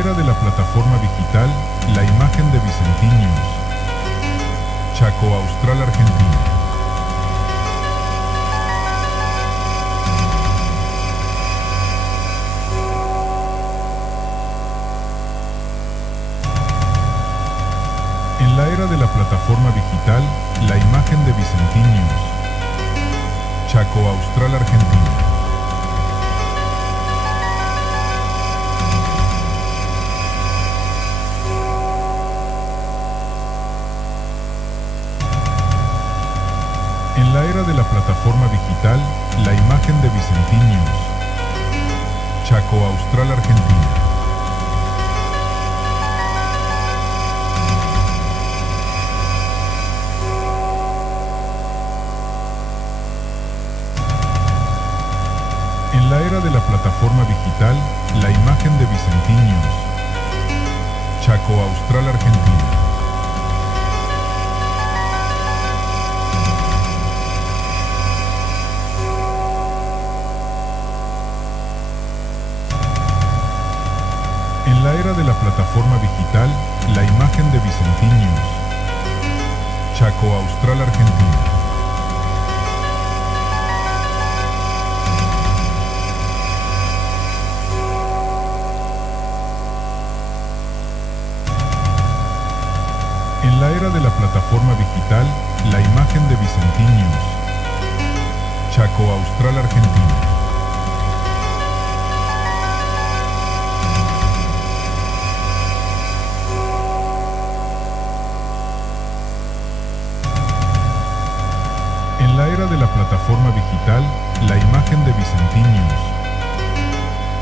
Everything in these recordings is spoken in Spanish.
era de la plataforma digital, la imagen de Vicentiños. Chaco Austral, Argentina. En la era de la plataforma digital, la imagen de Vicentiños. Chaco Austral, Argentina. En la era de la plataforma digital, la imagen de Vicentiños. Chaco Austral, Argentina. En la era de la plataforma digital, la imagen de Vicentiños. Chaco Austral, Argentina. En la era de la plataforma digital, la imagen de Vicentiños. Chaco Austral, Argentina. En la era de la plataforma digital, la imagen de Vicentiños. Chaco Austral, Argentina. En la era de la plataforma digital, la imagen de Vicentiños.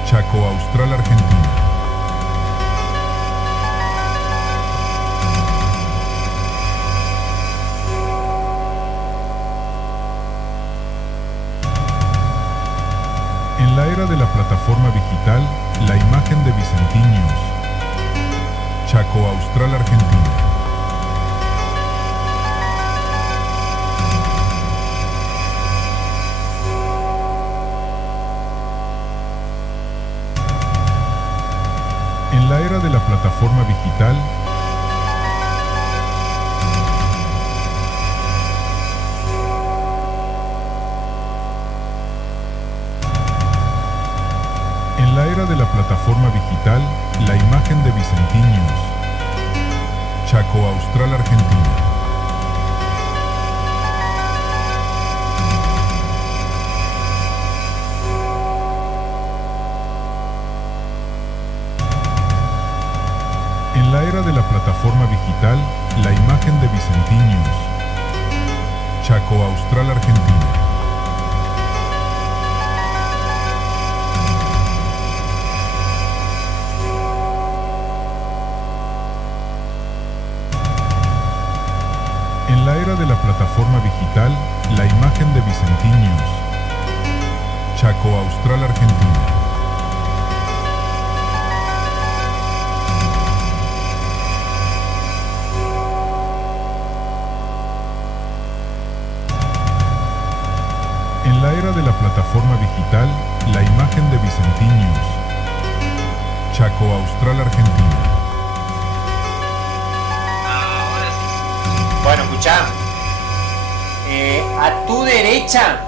Chaco Austral, Argentina. En la era de la plataforma digital, la imagen de Vicentiños. Chaco Austral, Argentina. En la era de la plataforma digital, en la era de la plataforma digital, la imagen de Vicentiños. Chaco Austral, Argentina. En la era de la plataforma digital, la imagen de Vicentiños. Chaco Austral, Argentina. En la era de la plataforma digital, la imagen de Vicentiños. Chaco Austral, Argentina. En la era de la plataforma digital, la imagen de Vicentiños. Chaco Austral, Argentina. Ahora sí. Bueno, escuchá. A tu derecha,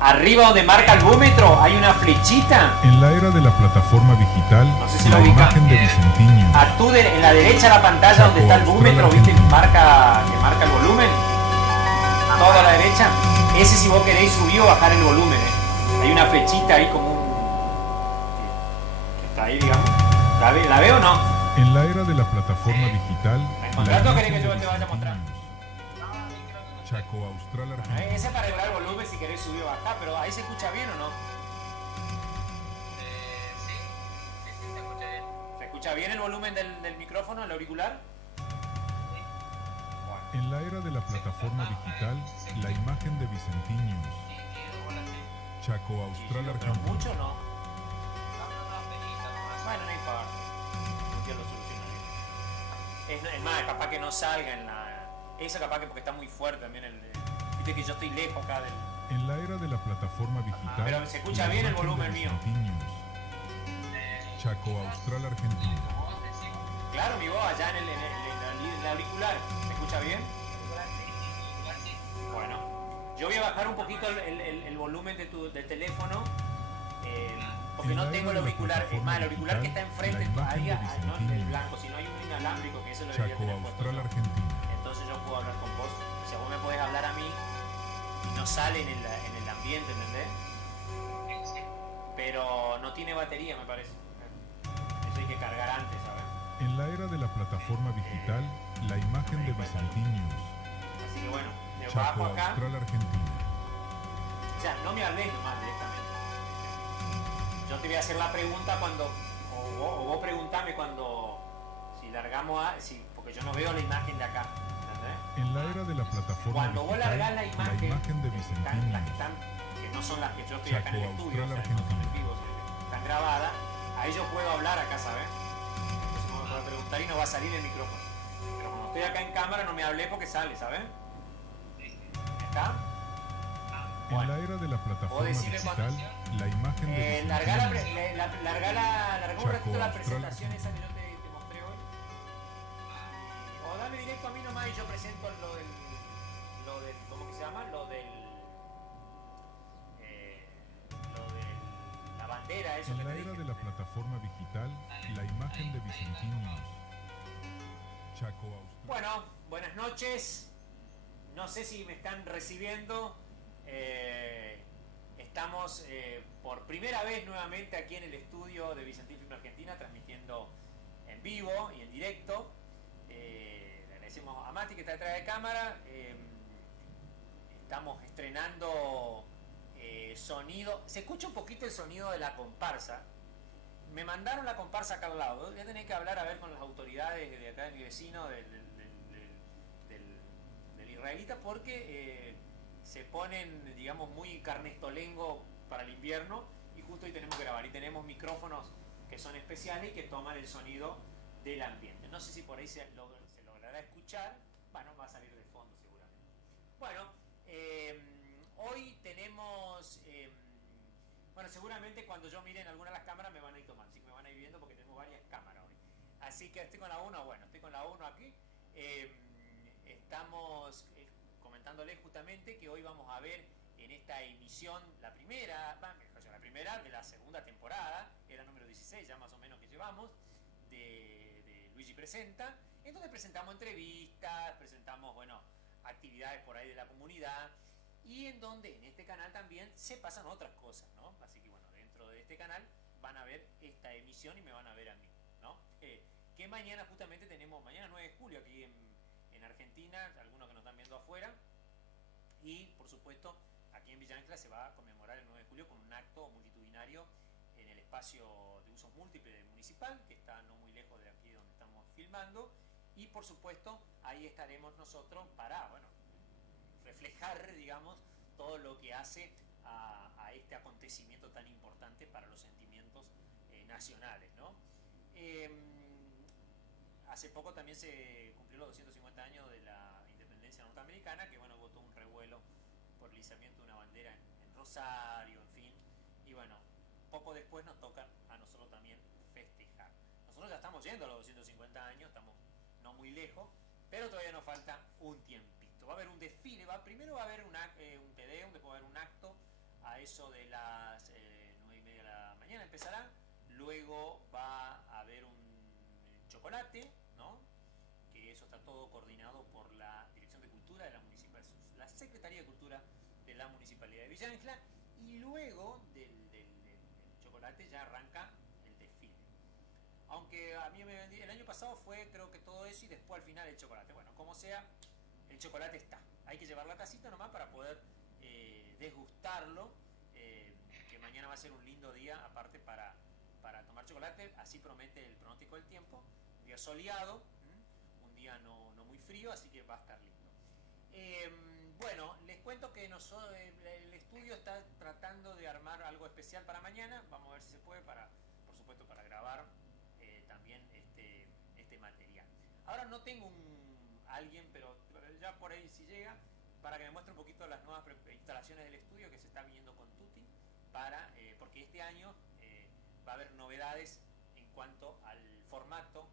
arriba donde marca el búmetro, hay una flechita. En la era de la plataforma digital, No sé si la lo ubica. imagen de Vicentiños. En la derecha de la pantalla Chaco donde está el Austral, búmetro, ¿viste? Que Argentina. marca el volumen. Todo a la derecha. Ese si vos queréis subir o bajar el volumen. Hay una flechita ahí como un... que está ahí, digamos. ¿La veo o no? En la era de la plataforma digital, ¿La encontraste o querés imagen que yo de te vaya a mostrar? Vicentiños. Chaco Austral, Bueno, Argentina. ese es para regular el volumen si querés subir o bajar, pero ahí se escucha bien o no. Sí, se escucha bien. ¿Se escucha bien el volumen del micrófono, el auricular? Bueno. En la era de la plataforma digital, la imagen de Vicentiños. Sí, ahora sí. Chaco Austral, Pero Argentina. mucho no. No, penita nomás. Bueno, no importa. Ya lo solucionaré. Es más, capaz que no salga en la... Esa capaz que porque está muy fuerte también viste que yo estoy lejos acá del... En la era de la plataforma digital, Pero se escucha la bien el imagen de volumen mío. Vicentiños. Chaco Austral, Argentina. Vos decís, Claro, mi voz allá en el auricular. ¿Se escucha bien? sí. Bueno, yo voy a bajar un poquito el volumen del teléfono. Porque no tengo el auricular. Es más, el auricular que está enfrente, ahí, no el blanco, sino hay un inalámbrico que eso lo debería Chaco tener puesto Austral, yo. Argentina. Entonces yo puedo hablar con vos. O sea, vos me podés hablar a mí y no sale en el ambiente, ¿entendés? Sí. Pero no tiene batería, me parece. Eso hay que cargar antes, ¿sabes? En la era de la plataforma digital, la imagen de Vicentín News. Así que bueno, me Chaco bajo acá. Austral, Argentina. O sea, no me hables nomás directamente. Yo te voy a hacer la pregunta cuando, o vos preguntame cuando, si largamos porque yo no veo la imagen de acá, ¿entendés? En la era de la plataforma Cuando vos digital, largás la imagen, de las Vicentín que están, que no son las que yo estoy acá en el Chaco estudio, o sea, Austral, no son en Argentina. vivo, sino que están grabadas, ahí yo puedo hablar acá, ¿sabes? Entonces me vas a preguntar y no va a salir el micrófono. Pero cuando estoy acá en cámara no me hablé porque sale, ¿sabes? ¿Está? En la era de la plataforma decime digital, la imagen de Vicentín Larga News. un Chaco ratito la Austral. presentación esa que yo te mostré hoy. O dame directo a mí nomás y yo presento lo del ¿cómo que se llama? Lo del la bandera, eso En que la te era dije. de la plataforma digital, la imagen de Vicentín News. Chaco Austral. Bueno, buenas noches. No sé si me están recibiendo. Estamos por primera vez nuevamente aquí en el estudio de Vicentín Film Argentina, transmitiendo en vivo y en directo. Le agradecemos a Mati que está detrás de cámara. Estamos estrenando sonido. Se escucha un poquito el sonido de la comparsa. Me mandaron la comparsa acá al lado. Voy a tener que hablar a ver con las autoridades de acá de mi vecino, del israelita, porque se ponen, digamos, muy carnestolengo para el invierno y justo hoy tenemos que grabar y tenemos micrófonos que son especiales y que toman el sonido del ambiente. No sé si por ahí se logrará escuchar. Bueno, va a salir de fondo seguramente. Bueno, hoy tenemos... bueno, seguramente cuando yo mire en alguna de las cámaras me van a ir tomando, así que me van a ir viendo porque tenemos varias cámaras hoy. Así que estoy con la 1, bueno, estoy con la 1 aquí. Estamos comentándoles justamente que hoy vamos a ver en esta emisión la primera de la segunda temporada, era número 16 ya más o menos que llevamos, de Luigi Presenta, en donde presentamos entrevistas, presentamos, bueno, actividades por ahí de la comunidad, y en donde en este canal también se pasan otras cosas, ¿no? Así que bueno, dentro de este canal van a ver esta emisión y me van a ver a mí, ¿no? Que mañana justamente tenemos, mañana 9 de julio aquí en Argentina, algunos que nos están viendo afuera, y por supuesto aquí en Villa Ancla se va a conmemorar el 9 de julio con un acto multitudinario en el espacio de usos múltiples del municipal, que está no muy lejos de aquí donde estamos filmando, y por supuesto ahí estaremos nosotros para, bueno, reflejar, digamos, todo lo que hace a este acontecimiento tan importante para los sentimientos nacionales, ¿no? Hace poco también se cumplió los 250 años de la independencia norteamericana, que bueno, hubo todo un revuelo por el izamiento de una bandera en Rosario, en fin, y bueno, poco después nos toca a nosotros también festejar. Nosotros ya estamos yendo a los 250 años, estamos no muy lejos, pero todavía nos falta un tiempito. Va a haber un desfile, primero va a haber un tedeum, después va a haber un acto a eso de las 9:30 de la mañana empezará, luego va a haber un chocolate, ¿no? Que eso está todo coordinado por la Dirección de Cultura de la Municipalidad, la Secretaría de Cultura de la Municipalidad de Villa Ancla, y luego del chocolate ya arranca el desfile. Aunque a mí el año pasado fue creo que todo eso y después al final el chocolate. Bueno, como sea, el chocolate está. Hay que llevar la tacita nomás para poder degustarlo, que mañana va a ser un lindo día aparte para tomar chocolate. Así promete el pronóstico del tiempo. Un día soleado, un día no muy frío, así que va a estar lindo. Bueno, les cuento que el estudio está tratando de armar algo especial para mañana. Vamos a ver si se puede, por supuesto, para grabar también este material. Ahora no tengo alguien, pero ya por ahí si llega, para que me muestre un poquito las nuevas instalaciones del estudio que se está viniendo con Tutti, porque este año va a haber novedades cuanto al formato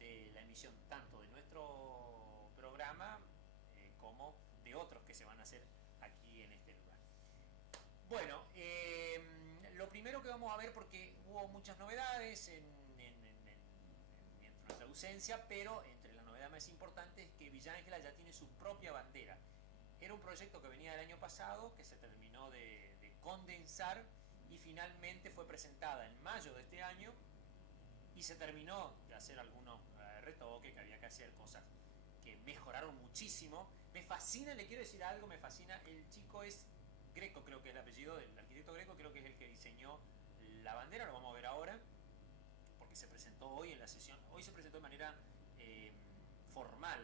de la emisión tanto de nuestro programa como de otros que se van a hacer aquí en este lugar. Bueno, lo primero que vamos a ver, porque hubo muchas novedades en nuestra ausencia, pero entre las novedades más importantes es que Villa Ángela ya tiene su propia bandera. Era un proyecto que venía del año pasado, que se terminó de condensar y finalmente fue presentada en mayo de este año y se terminó de hacer algunos retoques que había que hacer, cosas que mejoraron muchísimo. Me fascina, le quiero decir algo, me fascina, el chico es Greco, creo que es el apellido del arquitecto Greco, creo que es el que diseñó la bandera, lo vamos a ver ahora, porque se presentó hoy en la sesión, hoy se presentó de manera formal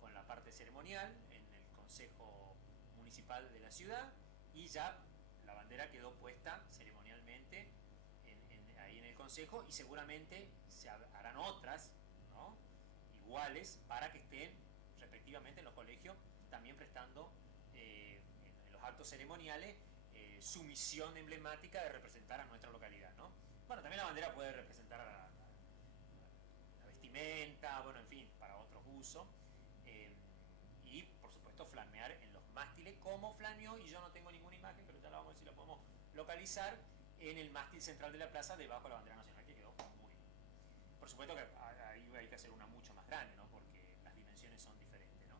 con la parte ceremonial en el Consejo Municipal de la ciudad, y ya la bandera quedó puesta ceremonialmente ahí en el Consejo, y seguramente se harán otras, ¿no?, iguales, para que estén respectivamente en los colegios también prestando en los actos ceremoniales su misión emblemática de representar a nuestra localidad, ¿no? Bueno, también la bandera puede representar a la vestimenta, bueno, en fin, para otros usos, y por supuesto flamear en los mástiles, como flameó, y yo no tengo ninguna imagen, pero ya la vamos a ver si la podemos localizar, en el mástil central de la plaza debajo de la bandera nacional, que quedó muy bien. Por supuesto que ahí hay que hacer una mucho más grande, ¿no?, porque las dimensiones son diferentes, ¿no?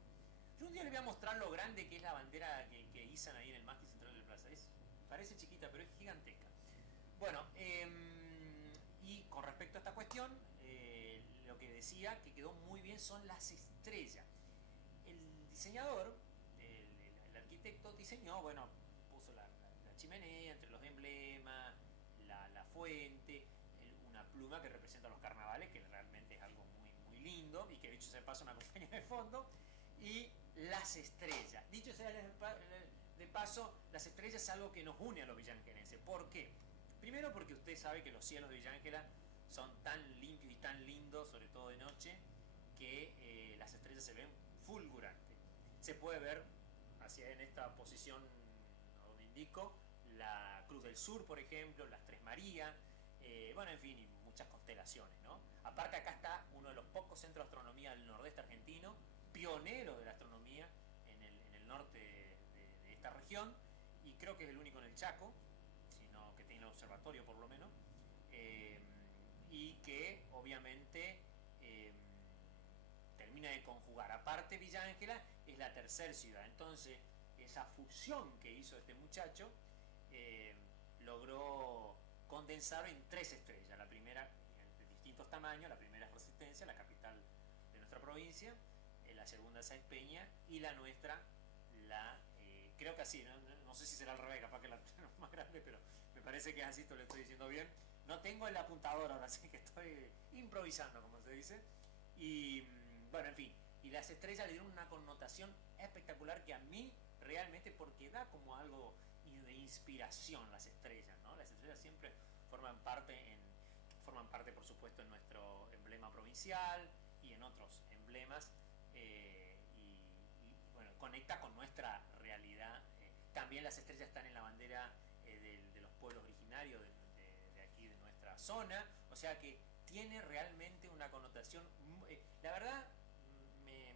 Yo un día les voy a mostrar lo grande que es la bandera que izan ahí en el mástil central de la plaza. Parece chiquita, pero es gigantesca. Bueno, y con respecto a esta cuestión, lo que decía que quedó muy bien son las estrellas. El diseñador, el arquitecto diseñó, bueno, puso la chimenea entre los emblemas, la fuente, una pluma que representa los carnavales, que realmente es algo muy, muy lindo y que dicho sea de paso me acompaña de fondo, y las estrellas. Dicho sea de paso, las estrellas es algo que nos une a los villangelenses. ¿Por qué? Primero porque usted sabe que los cielos de Villa Ángela son tan limpios y tan lindos, sobre todo de noche, que las estrellas se ven fulgurantes. Se puede ver hacia en esta posición donde indico la Cruz del Sur, por ejemplo, las Tres Marías, bueno, en fin, y muchas constelaciones, ¿no? Aparte, acá está uno de los pocos centros de astronomía del nordeste argentino, pionero de la astronomía en el norte de esta región, y creo que es el único en el Chaco, sino que tiene el observatorio por lo menos, y que obviamente termina de conjugar. Aparte, Villa Ángela es la tercera ciudad, entonces esa fusión que hizo este muchacho logró condensar en 3 estrellas. La primera de distintos tamaños, la primera es Resistencia, la capital de nuestra provincia, la segunda es Sáenz Peña, y la nuestra, creo que así, no sé si será al revés, capaz que la más grande, pero me parece que es así, te lo estoy diciendo bien. No tengo el apuntador ahora, así que estoy improvisando, como se dice. Y bueno, en fin, y las estrellas le dieron una connotación espectacular que a mí realmente, porque da como algo de inspiración las estrellas, ¿no? Las estrellas siempre forman parte por supuesto en nuestro emblema provincial y en otros emblemas, y bueno, conecta con nuestra realidad. También las estrellas están en la bandera de los pueblos originarios de aquí, de nuestra zona, o sea que tiene realmente una connotación, la verdad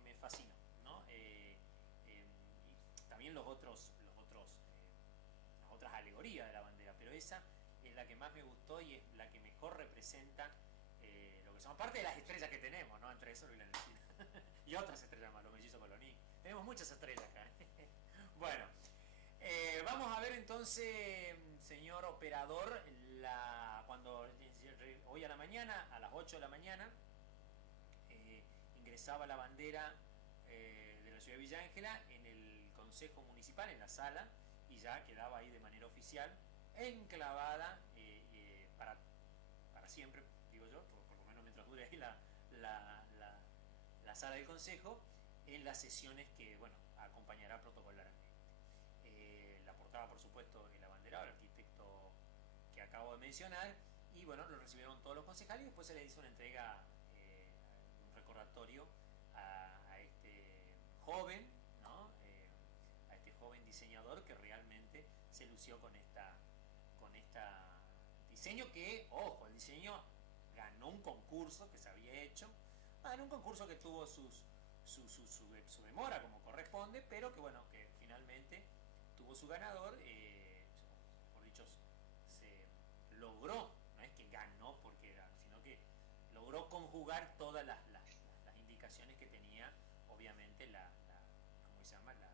me fascina, ¿no? Y también las otras alegorías de la bandera, pero esa es la que más me gustó y es la que mejor representa lo que somos, aparte de las estrellas que tenemos, ¿no? Entre eso y la energía y otras estrellas más, los mellizos Coloní, tenemos muchas estrellas acá. Bueno, vamos a ver entonces, señor operador, cuando hoy a la mañana, a las 8 de la mañana, ingresaba la bandera de la ciudad de Villa Ángela en el Consejo Municipal, en la sala, y ya quedaba ahí de manera oficial, enclavada para siempre, digo yo, por lo menos mientras dure ahí la sala del Consejo, en las sesiones que, bueno, acompañará protocolarmente. La portada, por supuesto, el abanderado, el arquitecto que acabo de mencionar, y bueno, lo recibieron todos los concejales, y después se le hizo una entrega, un recordatorio a este joven, ¿no? A este joven diseñador que realmente se lució con esta diseño que, ojo, el diseño ganó un concurso que se había hecho, en un concurso que tuvo su demora como corresponde, pero que bueno, que finalmente tuvo su ganador, mejor dicho, se logró, no es que ganó porque era, sino que logró conjugar todas las indicaciones que tenía, obviamente, ¿cómo se llama? Lo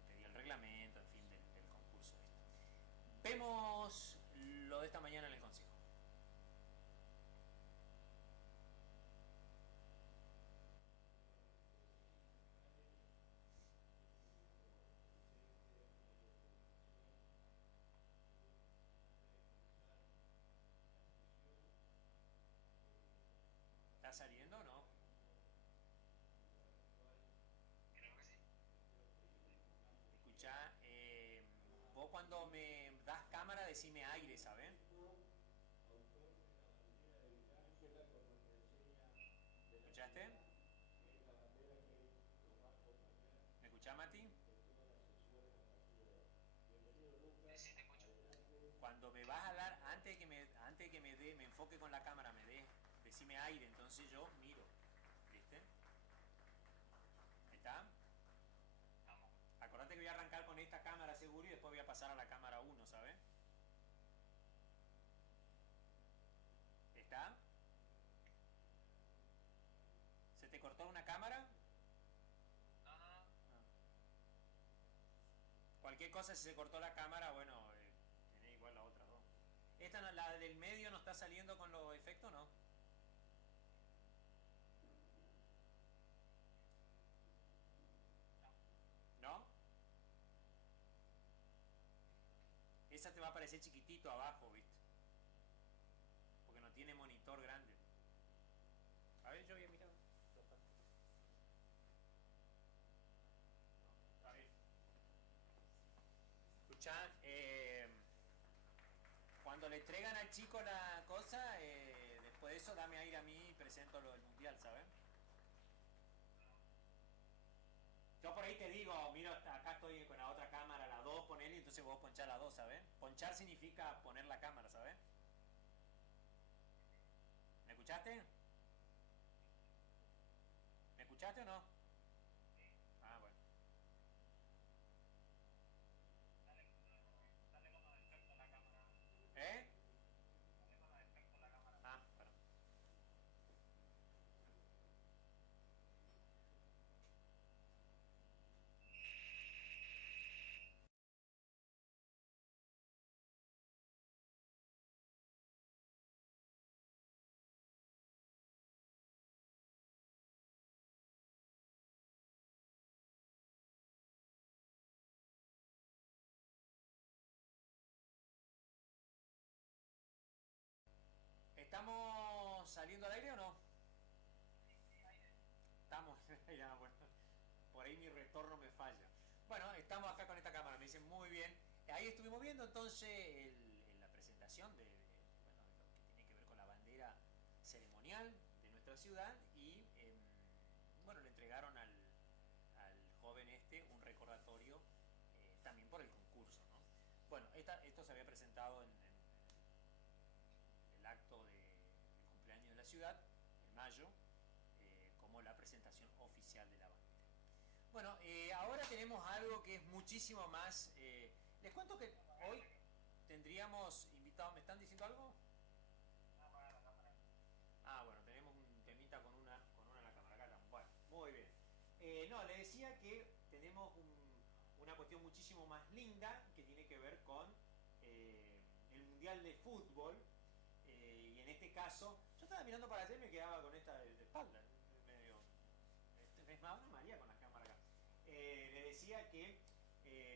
que pedía el reglamento, en fin, del concurso. Vemos lo de esta mañana en el Consejo. ¿Está saliendo o no? Creo que sí. Escuchá, vos cuando me das cámara decime aire, ¿sabes? ¿Escuchaste? ¿Me escuchás, Mati? Sí, te escucho. Cuando me vas a dar, antes de que me enfoque con la cámara, decime aire, entonces yo miro. ¿Viste? ¿Está? Vamos. Acordate que voy a arrancar con esta cámara seguro y después voy a pasar a la cámara 1, ¿sabes? ¿Está? ¿Se te cortó una cámara? No, no, no. Cualquier cosa, si se cortó la cámara, bueno, tenés igual las otras dos. Esta, la del medio, no está saliendo con los efectos, ¿no? ¿No? Esa te va a aparecer chiquitito abajo, ¿viste? Porque no tiene monitor grande. A ver, yo había mirado. Está bien. Escuchá, cuando le entregan al chico la cosa, después de eso dame aire a mí y presento lo del mundial, ¿sabes? Yo por ahí te digo, miro, acá estoy con la otra cámara, la 2, ponele, y entonces vos ponchar la 2, ¿sabes? Ponchar significa poner la cámara, ¿sabes? ¿Me escuchaste? ¿Me escuchaste o no? Ah, bueno. Dale con los efectos a la cámara. ¿Eh? Dale con los efectos a la cámara. Ah, bueno. ¿Estamos saliendo al aire o no? Estamos, ya, bueno, por ahí mi retorno me falla. Bueno, estamos acá con esta cámara, me dicen muy bien. Ahí estuvimos viendo entonces la presentación bueno, de lo que tiene que ver con la bandera ceremonial de nuestra ciudad y bueno, le entregaron al joven un recordatorio también por el concurso, ¿no? Bueno, esto se había presentado en el acto de cumpleaños de la ciudad, en mayo, como la presentación oficial de la bandera. Bueno, ahora tenemos algo que es muchísimo más. Les cuento que hoy tendríamos invitados. ¿Me están diciendo algo? Ah, bueno, tenemos un temita con una de la cámara. Acá estamos. Bueno, muy bien. No, le decía que tenemos una cuestión muchísimo más linda que tiene que ver con el Mundial de Fútbol. Y en este caso, yo estaba mirando para allá y me quedaba con esta de espalda. Medio. Es más, una María con la cámara acá. Le decía que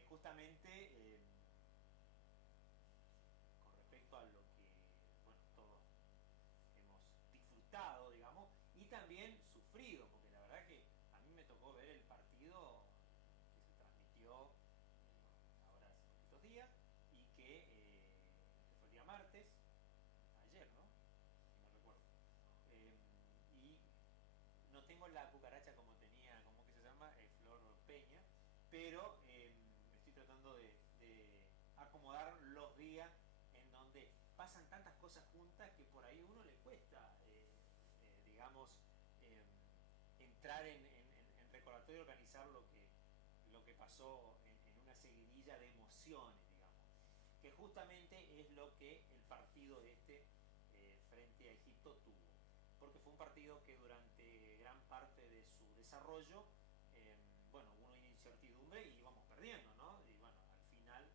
justamente con respecto a lo que bueno, todos hemos disfrutado, digamos, y también sufrido, porque la verdad que a mí me tocó ver el partido que se transmitió ahora estos días y que fue el día martes, ayer, ¿no? Si no recuerdo. Y no tengo la cucaracha como tenía, ¿cómo que se llama? Flor Peña, pero estoy tratando de acomodar los días en donde pasan tantas cosas juntas que por ahí uno le digamos, entrar en recordatorio y organizar lo que pasó en una seguidilla de emociones, digamos, que justamente es lo que el partido este frente a Egipto tuvo, porque fue un partido que durante gran parte de su desarrollo, bueno, hubo una incertidumbre y íbamos perdiendo, ¿no? Y bueno, al final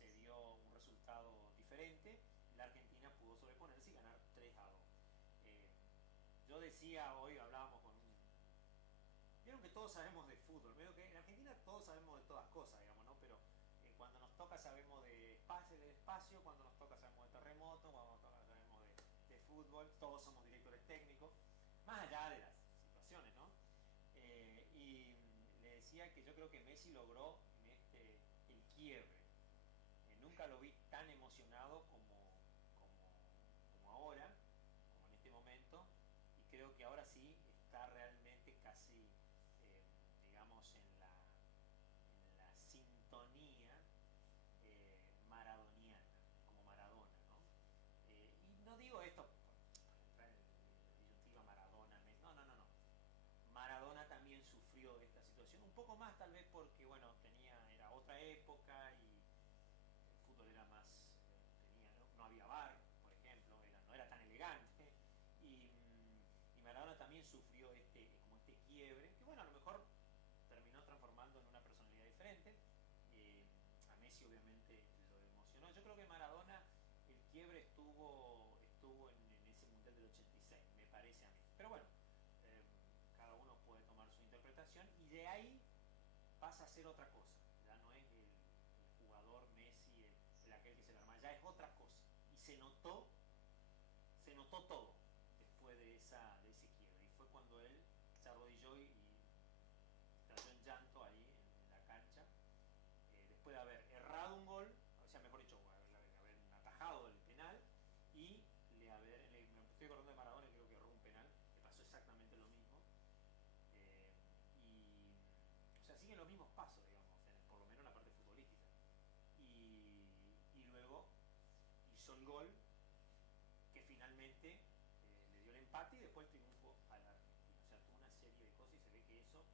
se dio un resultado diferente, la Argentina pudo sobreponerse y ganar 3-2. Yo decía hoy, hablábamos con un... Vieron que todos sabemos de fútbol, veo que en Argentina todos sabemos de todas cosas, digamos, ¿no? Pero cuando nos toca sabemos de espacio, cuando nos toca sabemos de terremoto, cuando nos toca sabemos de fútbol, todos somos directores técnicos, más allá de las situaciones, ¿no? Y le decía que yo creo que Messi logró en el quiebre. Nunca lo vi tan emocionado como ahora, como en este momento, y creo que ahora sí está realmente casi, digamos, en la sintonía maradoniana, como Maradona, ¿no? Y no digo esto para entrar en la disyuntiva Maradona, no. Maradona también sufrió esta situación, un poco más tal vez porque, bueno, era otra época y el fútbol era más, no había VAR, por ejemplo, no era tan elegante, y Maradona también sufrió como este quiebre, que bueno, a lo mejor terminó transformando en una personalidad diferente. A Messi obviamente lo emocionó. Yo creo que Maradona, el quiebre estuvo en ese Mundial del 86, me parece a mí. Pero bueno, cada uno puede tomar su interpretación y de ahí pasa a ser otra cosa. Ya no es el jugador Messi, el aquel que se la arma, ya es otra cosa. Y se notó todo después de ese quiebre. Y fue cuando él se arrodilló y cayó en llanto ahí en la cancha, después de haber errado un gol, o sea, mejor dicho, haber atajado el penal y me estoy acordando de Maradona, creo que erró un penal, que pasó exactamente lo mismo. O sea, siguen los mismos pasos, digamos, por lo menos en la parte futbolística. Y luego hizo el gol que finalmente le dio el empate y después el triunfo a la Argentina. O sea, tuvo una serie de cosas y se ve que eso...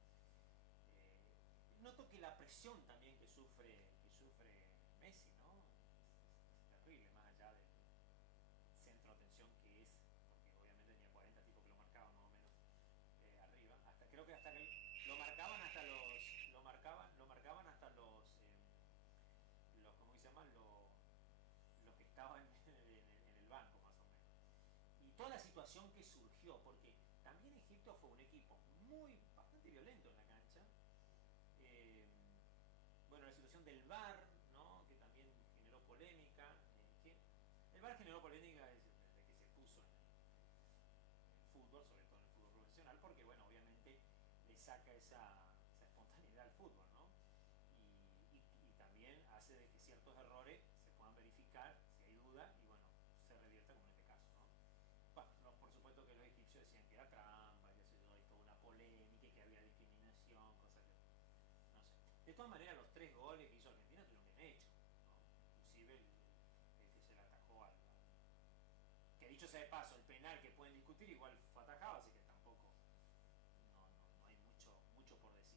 noto que la presión también que sufre Messi, ¿no? Es terrible, más allá del centro de atención que es, porque obviamente tenía 40 tipos que lo marcaban más o menos arriba, creo que hasta que lo marcaban hasta los ¿cómo se llaman? Los que estaban en el banco más o menos. Y toda la situación que surgió, porque también Egipto fue un equipo bastante violento en la cancha. Bueno, la situación del VAR, ¿no? Que también generó polémica. El VAR generó polémica desde que se puso en el fútbol, sobre todo en el fútbol profesional, porque bueno, obviamente le saca esa espontaneidad al fútbol, ¿no? Y también hace de que ciertos errores se puedan verificar si hay duda y bueno, se revierta como en este caso, ¿no? Bueno, por supuesto que los egipcios decían que era trampa, y toda una polémica y que había discriminación, cosas que no sé. De todas maneras, los 3 goles que hizo Argentina estuvieron bien hechos, ¿no? Inclusive el que se le atajó que dicho sea de paso, el penal que pueden discutir igual fue atajado, así que tampoco no hay mucho por decir.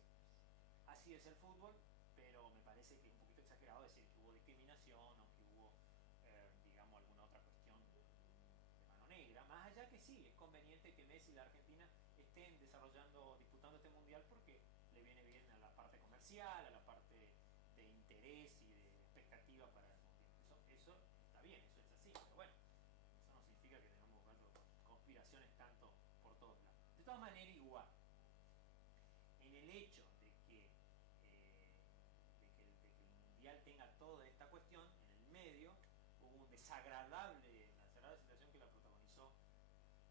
Así es el fútbol, pero me parece que es un poquito exagerado decir que hubo discriminación o que hubo, digamos, alguna otra cuestión de mano negra, más allá que sí, es conveniente que Messi y la Argentina estén disputando este mundial porque le viene bien a la parte comercial, a la parte de interés y de expectativa para el mundial. Eso está bien, eso es así, pero bueno, eso no significa que tengamos que ver conspiraciones tanto por todos lados. De todas maneras, igual, en el hecho de que el mundial tenga toda esta cuestión, en el medio hubo una desagradable situación que la protagonizó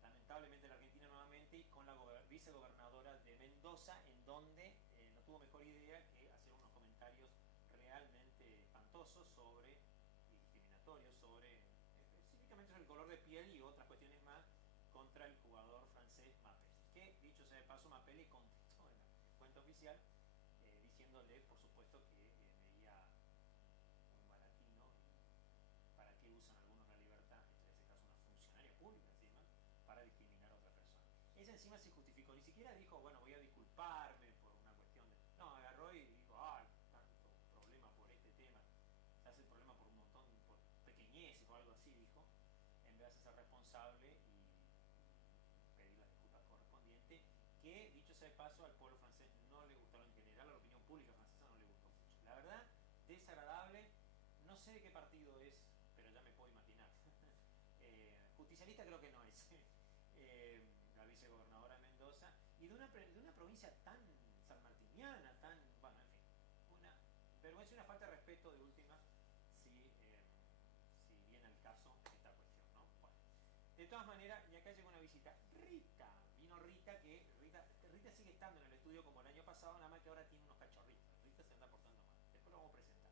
lamentablemente la Argentina nuevamente y con la vicegobernadora de Mendoza, en donde no tuvo mejor idea que hacer unos comentarios realmente espantosos y discriminatorios sobre específicamente sobre el color de piel y otras cuestiones más contra el jugador francés Mbappé, que dicho sea de paso Mbappé contestó en la cuenta oficial diciéndole por supuesto que veía un baratino y para qué usan algunos la libertad, en este caso una funcionaria pública encima, para discriminar encima se justificó, ni siquiera dijo, bueno, voy a disculparme por una cuestión de... No, agarró y dijo, ay, tanto problema por este tema, se hace el problema por un montón, por pequeñeces o algo así, dijo, en vez de ser responsable y pedir las disculpas correspondientes, que dicho sea de paso al pueblo francés no le gustaron en general, a la opinión pública francesa no le gustó mucho. La verdad, desagradable, no sé de qué partido es, pero ya me puedo imaginar. Justicialista creo que no es. La vicegobernadora de Mendoza, y de una provincia tan sanmartiniana, tan, bueno, en fin, una vergüenza y una falta de respeto de última, si viene al caso esta cuestión, ¿no? Bueno, de todas maneras, y acá llegó una visita. Vino Rita, Rita sigue estando en el estudio como el año pasado, nada más que ahora tiene unos cachorritos. Rita se anda portando mal, después lo vamos a presentar.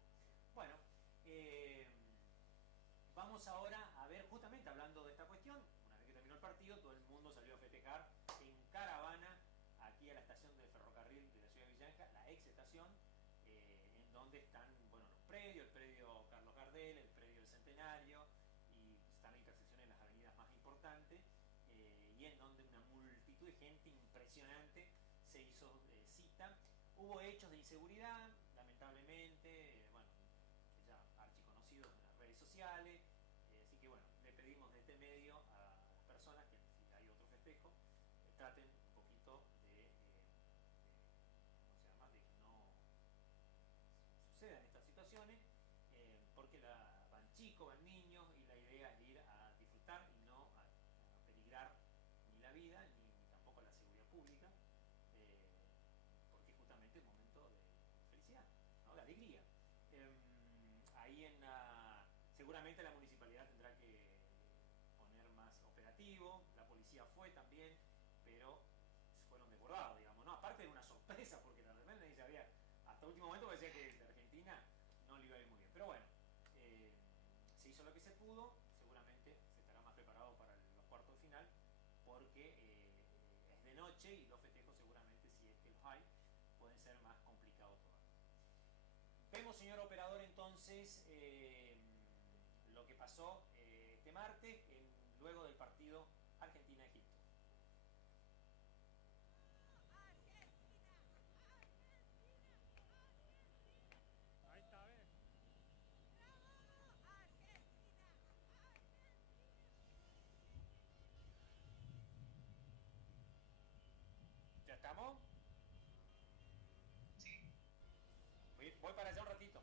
Bueno, vamos ahora a ver, justamente hablando de esta cuestión, una vez que terminó el partido, todo el mundo salió a festejar en caravana aquí a la estación del ferrocarril de la ciudad de Villanca, la ex estación, en donde están, bueno, los predios, el predio Carlos Gardel, el predio del Centenario, y están las intersecciones en las avenidas más importantes, y en donde una multitud de gente impresionante se hizo cita. Hubo hechos de inseguridad, lamentablemente, bueno, ya archiconocidos en las redes sociales, así que bueno, le pedimos de este medio a las personas que si hay otro festejo, traten un poquito ¿cómo se llama?, de que no sucedan estas situaciones, porque van chicos, van niños, y la idea es ir a disfrutar y no a peligrar ni la vida ni tampoco la seguridad pública, porque es justamente un momento de felicidad, ¿no?, de alegría. Ahí seguramente la municipalidad tendrá que poner más operativo, la policía fue también, pero fueron desbordados, digamos, ¿no? Aparte de una sorpresa, porque la verdad nadie sabía, hasta último momento parecía que de Argentina no le iba a ir muy bien, pero bueno, se hizo lo que se pudo, seguramente se estará más preparado para los cuartos de final, porque es de noche y los festejos seguramente, si es que los hay, pueden ser más complicados todavía. Vemos, señor operador, entonces lo que pasó este martes luego del partido Argentina-Egipto. Ahí está, ¿ves? ¿Ya estamos? Sí. Voy para allá un ratito.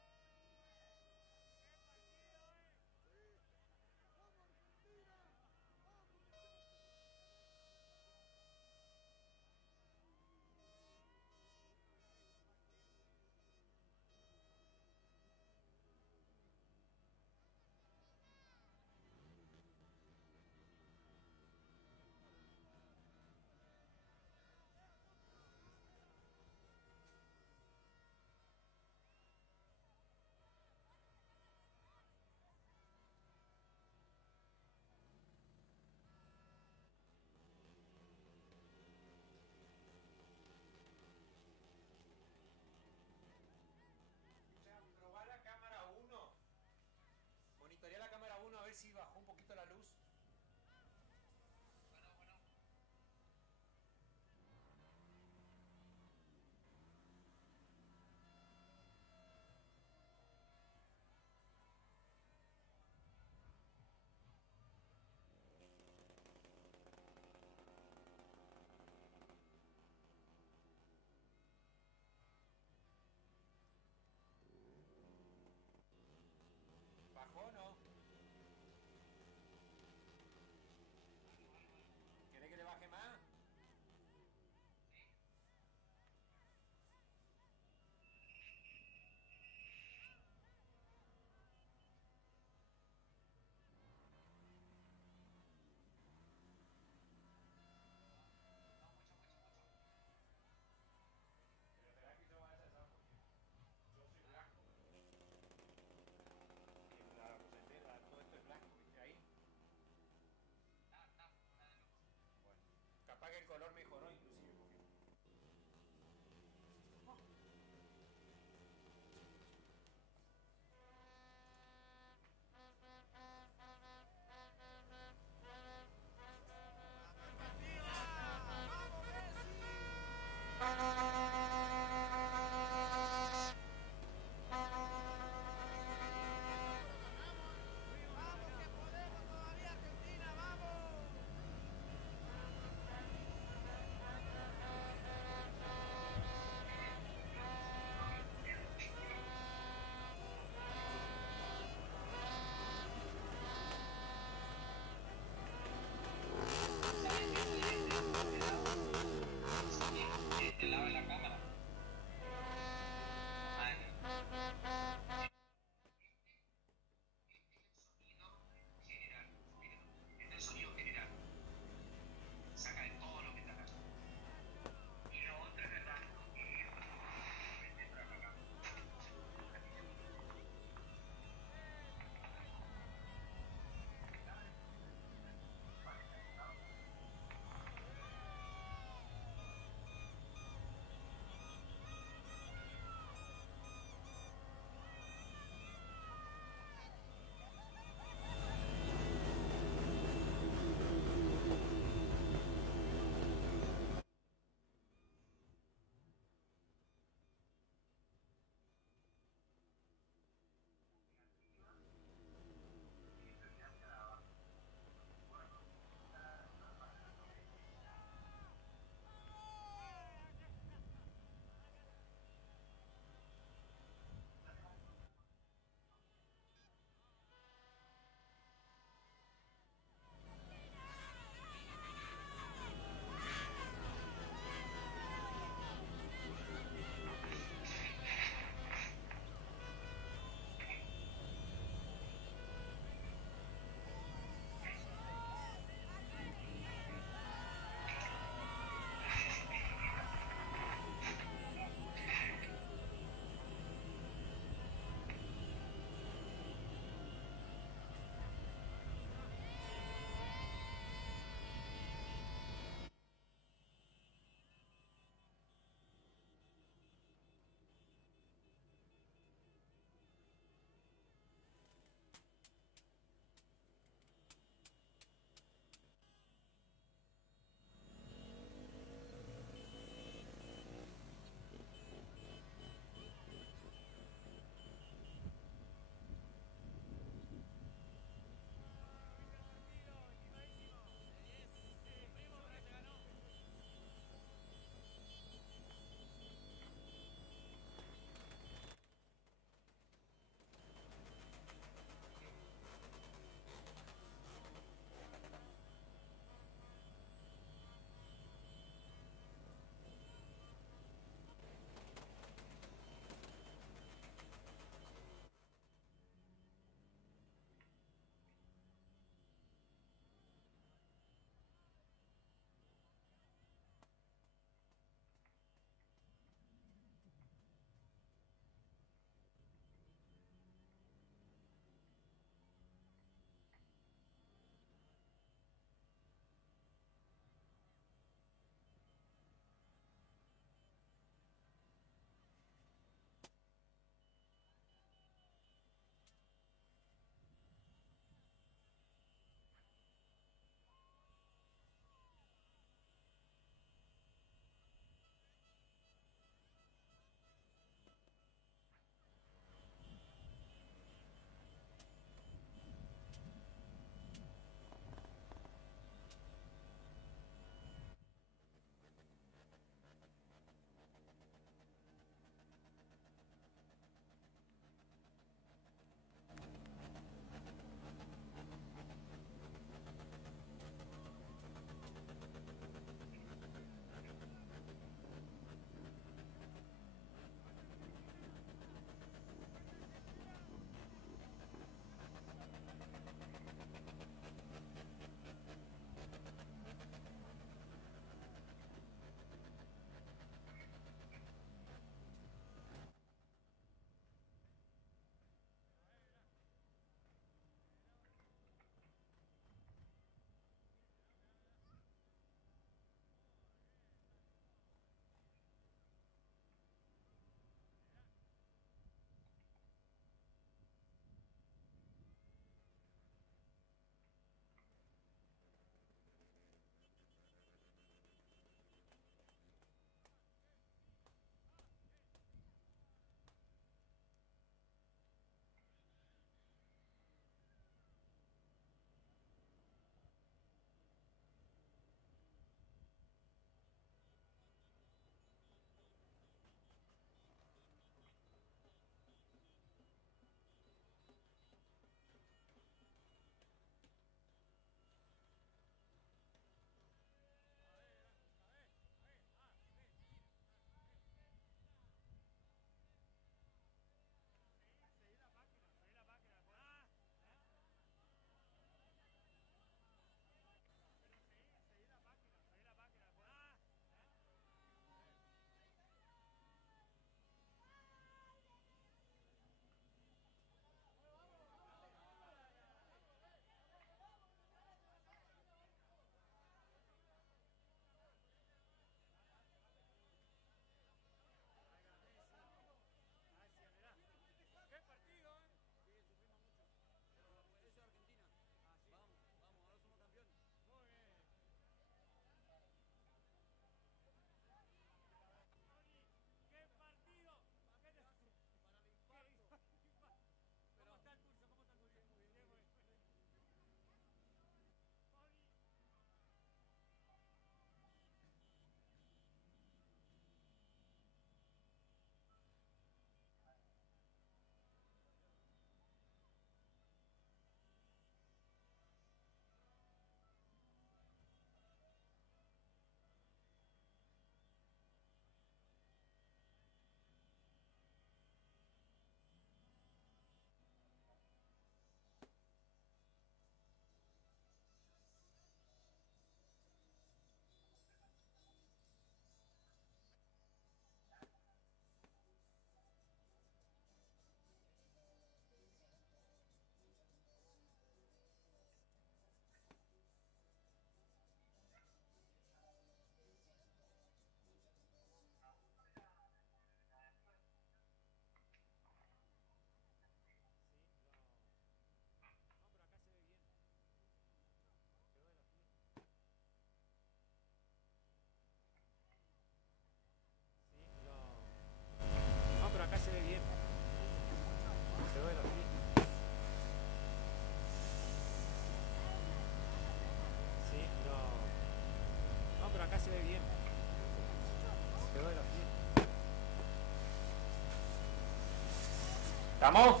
¿Estamos?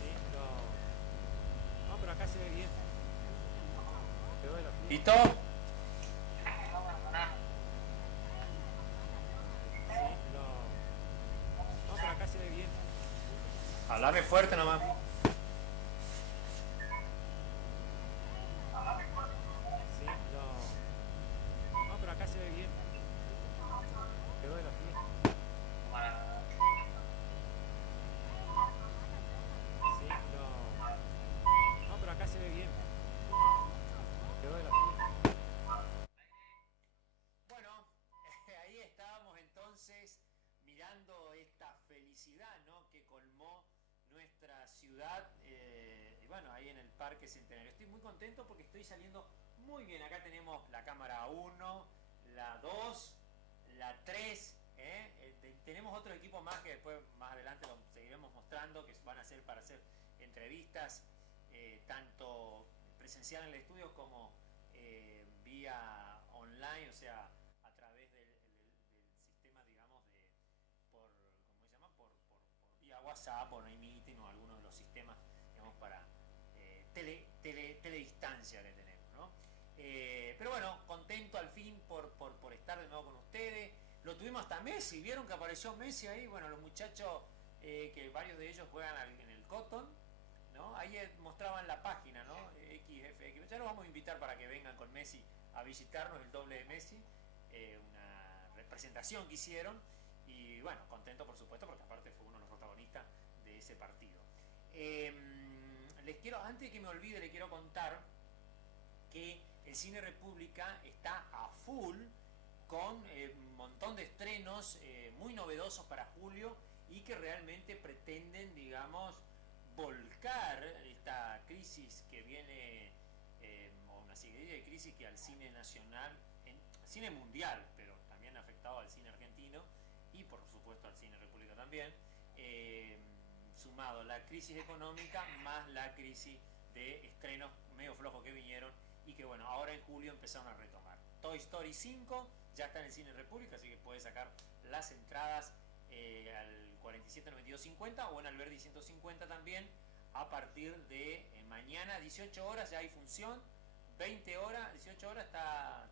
Sí, no. No, pero acá se ve bien. Quedó de la fiesta. ¿Listo? Sí, no, pero acá se ve bien. Hablame fuerte nomás. Sí, no, pero acá se ve bien. Quedó de la fiesta. Sí, no, pero acá se ve bien. Quedó de la fiesta. Bueno, ahí estábamos entonces mirando esta felicidad, ¿no?, que colmó nuestra ciudad, y bueno, ahí en el Parque Centenario. Estoy muy contento porque estoy saliendo muy bien. Acá tenemos la cámara 1, la 2, la 3, tenemos otro equipo más que después más adelante lo seguiremos mostrando, que van a ser para hacer entrevistas, tanto presencial en el estudio como vía online, o sea, a través del sistema, digamos, por, ¿cómo se llama? Por vía WhatsApp o iMeeting o alguno de los sistemas, digamos, para teledistancia que tenemos, ¿no? Pero bueno, contento al fin por estar de nuevo con ustedes. Lo tuvimos hasta Messi, vieron que apareció Messi ahí. Bueno, los muchachos, que varios de ellos juegan en el Cotton, ¿no? Ahí mostraban la página, ¿no? XFX. Ya los vamos a invitar para que vengan con Messi a visitarnos, el doble de Messi, una representación que hicieron. Y bueno, contento por supuesto, porque aparte fue uno de los protagonistas de ese partido. Les quiero, antes de que me olvide, les quiero contar que el Cine República está a full con un montón de estrenos muy novedosos para julio y que realmente pretenden, digamos, volcar esta crisis que viene, o una seguidilla de crisis que al cine nacional, cine mundial, pero también ha afectado al cine argentino y por supuesto al Cine República también, sumado la crisis económica más la crisis de estrenos medio flojos que vinieron y que bueno, ahora en julio empezaron a retomar. Toy Story 5 ya está en el Cine República, así que puedes sacar las entradas al 479250 o en Alberdi 150 también, a partir de mañana, 18 horas ya hay función, 20 horas, 18 horas está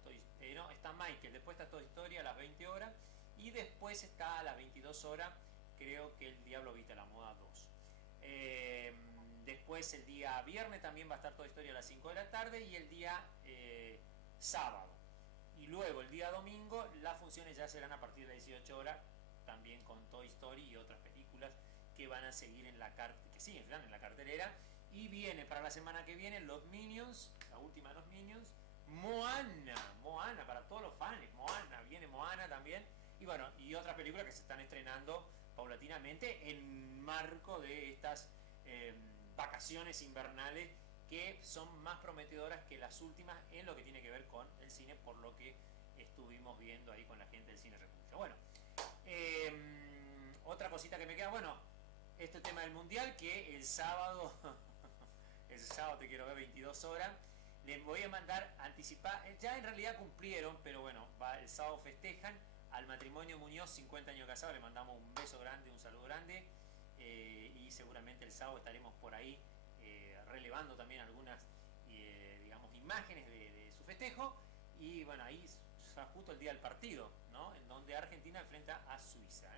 está Michael, después está Toy Story a las 20 horas y después está a las 22 horas, creo que El Diablo Viste a la Moda 2. Después el día viernes también va a estar Toy Story a las 5 de la tarde y el día sábado. Y luego el día domingo las funciones ya serán a partir de las 18 horas, también con Toy Story y otras películas que van a seguir en la cartelera. Y viene para la semana que viene los Minions, la última de los Minions, Moana para todos los fans, viene Moana también, y bueno, y otras películas que se están estrenando paulatinamente en marco de estas vacaciones invernales que son más prometedoras que las últimas en lo que tiene que ver con el cine, por lo que estuvimos viendo ahí con la gente del Cine República. Bueno, otra cosita que me queda, bueno, este tema del Mundial, que el sábado te quiero ver 22 horas, les voy a mandar anticipar, ya en realidad cumplieron, pero bueno, el sábado festejan al matrimonio Muñoz, 50 años casado, le mandamos un beso grande, un saludo grande, y seguramente el sábado estaremos por ahí relevando también algunas digamos, imágenes de su festejo, y bueno, ahí está justo el día del partido, ¿no?, en donde Argentina enfrenta a Suiza,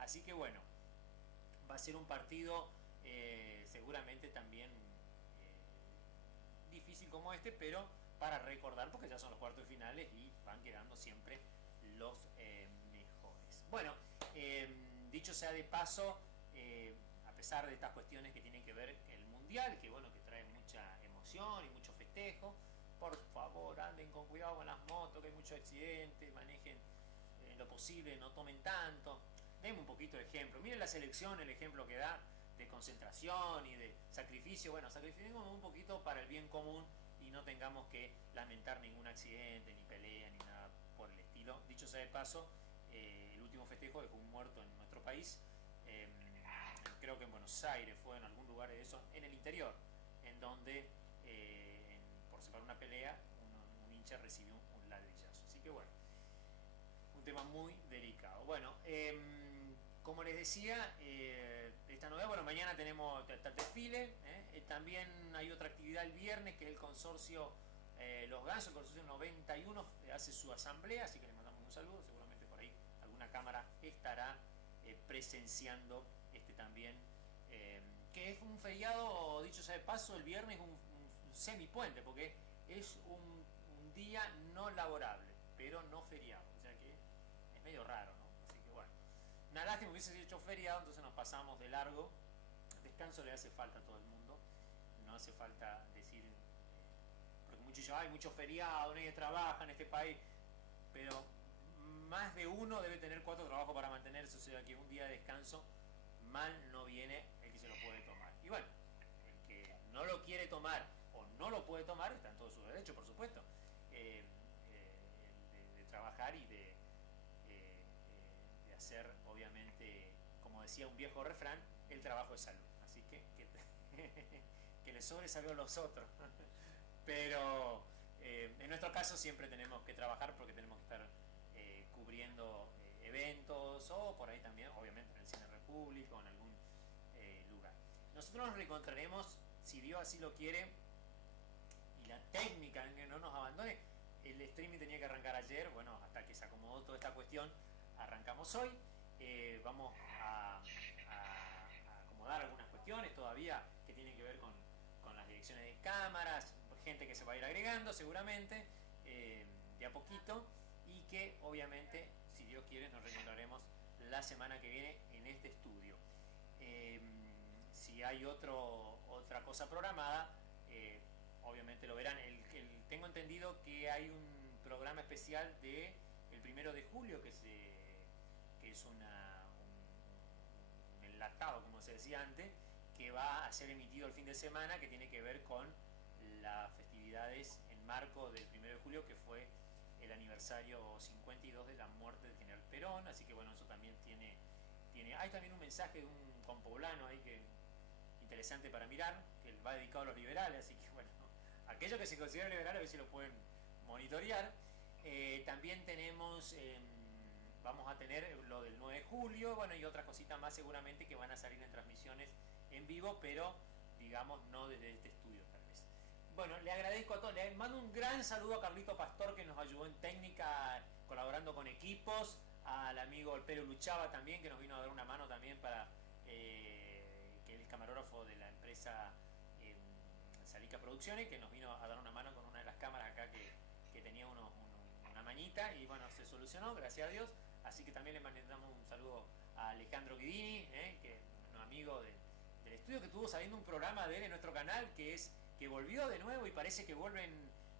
así que bueno, va a ser un partido seguramente también difícil como este, pero para recordar, porque ya son los cuartos de finales y van quedando siempre los mejores. Bueno, dicho sea de paso, a pesar de estas cuestiones que tienen que ver con el Mundial, que bueno, que trae mucha emoción y mucho festejo, por favor anden con cuidado con las motos, que hay muchos accidentes, manejen en lo posible, no tomen tanto, denme un poquito de ejemplo. Miren la selección, el ejemplo que da de concentración y de sacrificio. Bueno, sacrifiquemos un poquito para el bien común y no tengamos que lamentar ningún accidente, ni pelea, ni nada por el estilo. Dicho sea de paso, el último festejo dejó un muerto en nuestro país, creo que en Buenos Aires, fue en algún lugar de eso, en el interior, en donde por separar una pelea un hincha recibió un ladrillazo. Así que bueno, un tema muy delicado. Bueno, como les decía, esta novedad, bueno, mañana tenemos el desfile, también hay otra actividad el viernes que es el consorcio Los Gansos, el consorcio 91 hace su asamblea, así que les mandamos un saludo, seguramente por ahí alguna cámara estará presenciando también, que es un feriado, dicho sea de paso, el viernes un semipuente, porque es un día no laborable, pero no feriado, o sea que es medio raro, ¿no? Así que bueno, una lástima que hubiese hecho feriado, entonces nos pasamos de largo. Descanso le hace falta a todo el mundo, no hace falta decir, porque muchos dicen, hay muchos feriados, nadie trabaja en este país, pero más de uno debe tener 4 trabajos para mantenerse, o sea que un día de descanso mal no viene el que se lo puede tomar. Y bueno, el que no lo quiere tomar o no lo puede tomar está en todo su derecho, por supuesto, de trabajar y de hacer, obviamente, como decía un viejo refrán, el trabajo es salud. Así que le sobre salud a los otros. Pero en nuestro caso siempre tenemos que trabajar porque tenemos que estar cubriendo eventos o por ahí también, obviamente, en el Cine República o en algún lugar. Nosotros nos reencontraremos, si Dios así lo quiere, y la técnica en que no nos abandone. El streaming tenía que arrancar ayer, bueno, hasta que se acomodó toda esta cuestión, arrancamos hoy. Vamos a acomodar algunas cuestiones todavía que tienen que ver con las direcciones de cámaras, gente que se va a ir agregando seguramente de a poquito, y que obviamente, si Dios quiere, nos reencontraremos la semana que viene en este estudio. Si hay otra cosa programada, obviamente lo verán. Tengo entendido que hay un programa especial de el 1 de julio que es un enlatado, como se decía antes, que va a ser emitido el fin de semana, que tiene que ver con las festividades en marco del 1 de julio, que fue el aniversario 52 de la muerte del general Perón. Así que bueno, eso también tiene hay también un mensaje de un compoblano ahí que interesante para mirar, que va dedicado a los liberales, así que bueno, aquellos que se consideran liberales a ver si lo pueden monitorear. También tenemos vamos a tener lo del 9 de julio, bueno, y otras cositas más seguramente que van a salir en transmisiones en vivo, pero digamos no desde este estudio tal vez. Bueno, le agradezco a todos, le mando un gran saludo a Carlito Pastor, que nos ayudó en técnica, colaborando con equipos, al amigo El Pelo Luchaba también, que nos vino a dar una mano también para que es el camarógrafo de la empresa Salica Producciones, que nos vino a dar una mano con una de las cámaras acá que tenía una manita, y bueno, se solucionó, gracias a Dios. Así que también le mandamos un saludo a Alejandro Guidini, que es un amigo del estudio, que estuvo saliendo un programa de él en nuestro canal, que volvió de nuevo y parece que vuelven,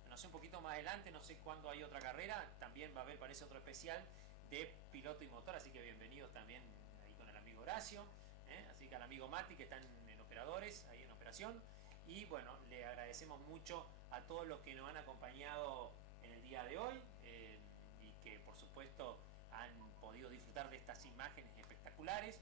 no sé, un poquito más adelante, no sé cuándo hay otra carrera, también va a haber, parece, otro especial de piloto y motor, así que bienvenidos también ahí con el amigo Horacio, así que al amigo Mati, que están en operadores, ahí en operación. Y bueno, le agradecemos mucho a todos los que nos han acompañado en el día de hoy y que por supuesto han podido disfrutar de estas imágenes espectaculares.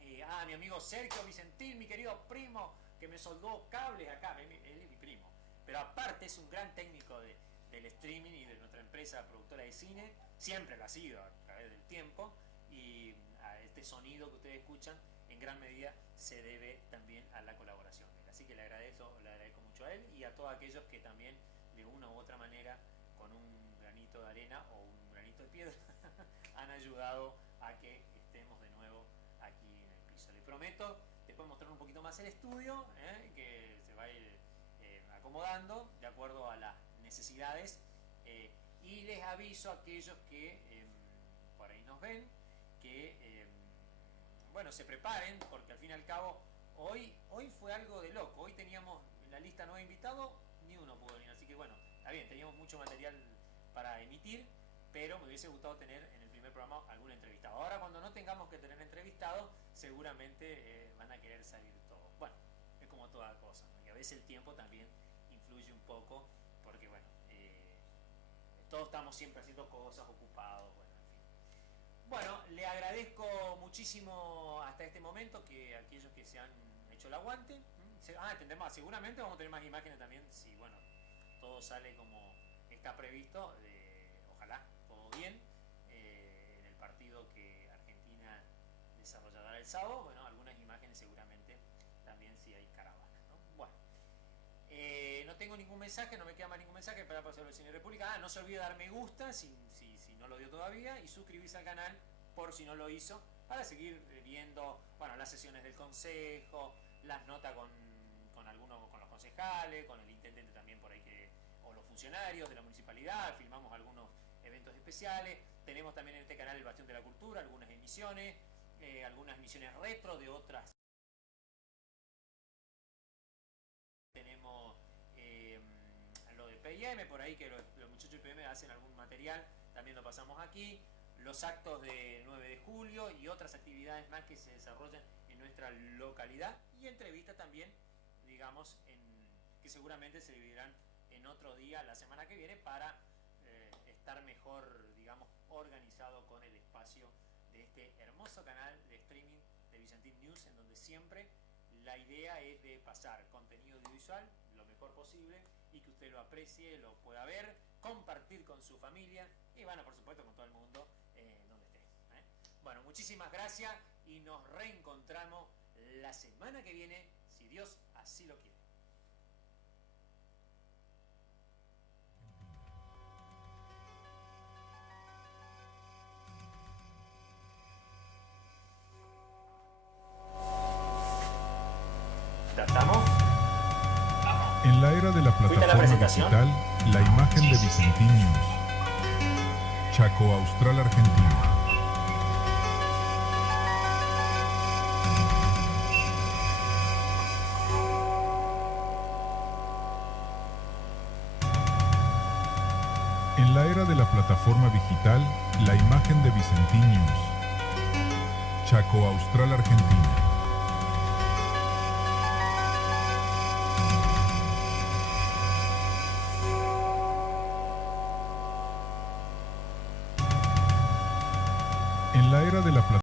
Mi amigo Sergio Vicentín, mi querido primo, que me soldó cables acá, él es mi primo, pero aparte es un gran técnico del streaming y de nuestra empresa productora de cine, siempre lo ha sido a través del tiempo, y a este sonido que ustedes escuchan en gran medida se debe también a la colaboración de él. Así que le agradezco mucho a él y a todos aquellos que también de una u otra manera, con un granito de arena o un granito de piedra, han ayudado a que estemos de nuevo aquí en el piso. Les prometo después mostrar un poquito más el estudio, que se va a ir acomodando de acuerdo a las necesidades, y les aviso a aquellos que por ahí nos ven que bueno, se preparen, porque al fin y al cabo hoy fue algo de loco. Hoy teníamos en la lista 9 invitados, ni uno pudo venir, así que bueno, está bien, teníamos mucho material para emitir, pero me hubiese gustado tener en el primer programa algún entrevistado. Ahora, cuando no tengamos que tener entrevistados, seguramente van a querer salir todos. Bueno, es como toda cosa, ¿no? Y a veces el tiempo también influye un poco, porque bueno, todos estamos siempre haciendo cosas, ocupados, bueno, en fin. Bueno, le agradezco muchísimo hasta este momento que aquellos que se han hecho el aguante. Tendremos, seguramente vamos a tener más imágenes también, si bueno, todo sale como está previsto, ojalá todo bien, en el partido que Argentina desarrollará el sábado. Bueno, algunas imágenes seguramente también si hay caravanas, ¿no? Bueno, no tengo ningún mensaje, no me queda más ningún mensaje para pasar al Cine República. No se olvide dar me gusta si no lo dio todavía, y suscribirse al canal por si no lo hizo, para seguir viendo, bueno, las sesiones del consejo, las notas con los concejales, con el intendente también por ahí o los funcionarios de la municipalidad. Filmamos algunos eventos especiales. Tenemos también en este canal el Bastión de la Cultura, algunas emisiones retro de otras. Tenemos lo de PIM, por ahí que los muchachos de PIM hacen algún material, también lo pasamos aquí. Los actos de 9 de julio y otras actividades más que se desarrollan en nuestra localidad, y entrevistas también, digamos, que seguramente se dividirán en otro día la semana que viene para estar mejor, digamos, organizado con el espacio de este hermoso canal de streaming de Vicentín News, en donde siempre la idea es de pasar contenido audiovisual lo mejor posible y que usted lo aprecie, lo pueda ver, compartir con su familia y, bueno, por supuesto con todo el mundo donde esté. Bueno, muchísimas gracias y nos reencontramos la semana que viene, si Dios así lo quiere. ¿Estamos? En la era de la ¿Fuiste a la plataforma presentación? digital, la imagen de Vicentín News. Chaco Austral, Argentina. En la era de la plataforma digital, la imagen de Vicentín News. Chaco Austral, Argentina.